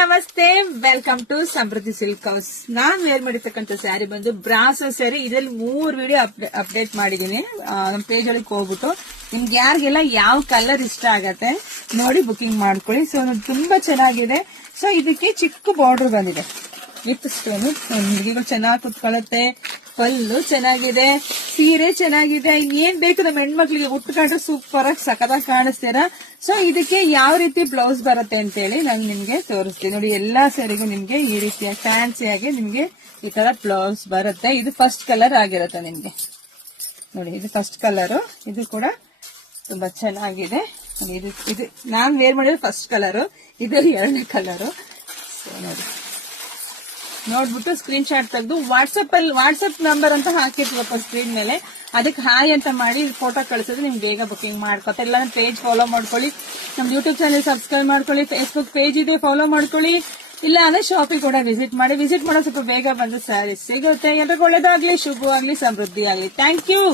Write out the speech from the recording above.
ನಮಸ್ತೆ, welcome to Samruddhi silk house. ನಾನ್ wear ಮಾಡಿರ್ತಕ್ಕಂಥ ಸ್ಯಾರಿ ಬಂದು ಬ್ರಾಸೋ ಸ್ಯಾರಿ. ಇದರಲ್ಲಿ 3 ವಿಡಿಯೋ ಅಪ್ಡೇಟ್ ಮಾಡಿದೀನಿ ನಮ್ಮ ಪೇಜ್ ಅಲ್ಲಿ ಹೋಗ್ಬಿಟ್ಟು. ನಿಮ್ಗೆ ಯಾರಿಗೆಲ್ಲ ಯಾವ ಕಲರ್ ಇಷ್ಟ ಆಗತ್ತೆ ನೋಡಿ ಬುಕಿಂಗ್ ಮಾಡ್ಕೊಳ್ಳಿ. ಸೊ ತುಂಬಾ ಚೆನ್ನಾಗಿದೆ. ಸೊ ಇದಕ್ಕೆ ಚಿಕ್ಕ ಬಾರ್ಡರ್ ಬಂದಿದೆ ವಿತ್ ಸ್ಟೋನ್. ಹುಡುಗಿಗಳು ಚೆನ್ನಾಗಿ ಕುತ್ಕೊಳ್ಳುತ್ತೆ. ಪಲ್ಲು ಚೆನ್ನಾಗಿದೆ, ಸೀರೆ ಚೆನ್ನಾಗಿದೆ. ಏನ್ ಬೇಕು ನಮ್ಮ ಹೆಣ್ಮಕ್ಳಿಗೆ ಉಟ್ಕೊಂಡ್ರೆ ಸೂಪರ್ ಆಗಿ ಸಖತ್ತಾಗಿ ಕಾಣಿಸ್ತೀರಾ. ಸೊ ಇದಕ್ಕೆ ಯಾವ ರೀತಿ ಬ್ಲೌಸ್ ಬರುತ್ತೆ ಅಂತ ಹೇಳಿ ನಾನು ನಿಮ್ಗೆ ತೋರಿಸ್ತೀನಿ ನೋಡಿ. ಎಲ್ಲಾ ಸೀರೆಗೂ ನಿಮ್ಗೆ ಈ ರೀತಿಯ ಫ್ಯಾನ್ಸಿಯಾಗಿ ನಿಮ್ಗೆ ಈ ತರ ಬ್ಲೌಸ್ ಬರುತ್ತೆ. ಇದು ಫಸ್ಟ್ ಕಲರ್ ಆಗಿರುತ್ತೆ ನಿಮ್ಗೆ ನೋಡಿ. ಇದು ಫಸ್ಟ್ ಕಲರ್. ಇದು ಕೂಡ ತುಂಬಾ ಚೆನ್ನಾಗಿದೆ. ಇದು ನಾನ್ ವೇರ್ ಮಾಡಿರೋ ಫಸ್ಟ್ ಕಲರ್. ಇದು 2ನೇ ಕಲರ್. ಸೊ ನೋಡಿ, ನೋಡ್ಬಿಟ್ಟು ಸ್ಕ್ರೀನ್ ಶಾಟ್ ತೆಗೆದು ವಾಟ್ಸ್ಆಪ್ ನಂಬರ್ ಅಂತ ಹಾಕಿರ್ಬೇಕು ಸ್ಕ್ರೀನ್ ಮೇಲೆ. ಅದಕ್ಕೆ ಹಾಯ್ ಅಂತ ಮಾಡಿ ಫೋಟೋ ಕಳಿಸಿದ್ರೆ ನಿಮ್ಗೆ ಬೇಗ ಬುಕಿಂಗ್ ಮಾಡ್ಕೊತಾರೆ. ಇಲ್ಲ ನಮ್ಮ ಪೇಜ್ ಫಾಲೋ ಮಾಡ್ಕೊಳ್ಳಿ, ನಮ್ ಯೂಟ್ಯೂಬ್ ಚಾನೆಲ್ ಸಬ್ಸ್ಕ್ರೈಬ್ ಮಾಡ್ಕೊಳ್ಳಿ, ಫೇಸ್ಬುಕ್ ಪೇಜ್ ಇದೆ ಫಾಲೋ ಮಾಡ್ಕೊಳ್ಳಿ. ಇಲ್ಲ ಅಂದ್ರೆ ಶಾಪಿಗೆ ಕೂಡ ವಿಸಿಟ್ ಮಾಡೋ ಸ್ವಲ್ಪ ಬೇಗ ಬಂದು ಸ್ಯಾರಿ ಸಿಗುತ್ತೆ. ಎಲ್ರಿಗೂ ಒಳ್ಳೇದಾಗ್ಲಿ, ಶುಭವಾಗ್ಲಿ, ಸಮೃದ್ಧಿ ಆಗ್ಲಿ. Thank you.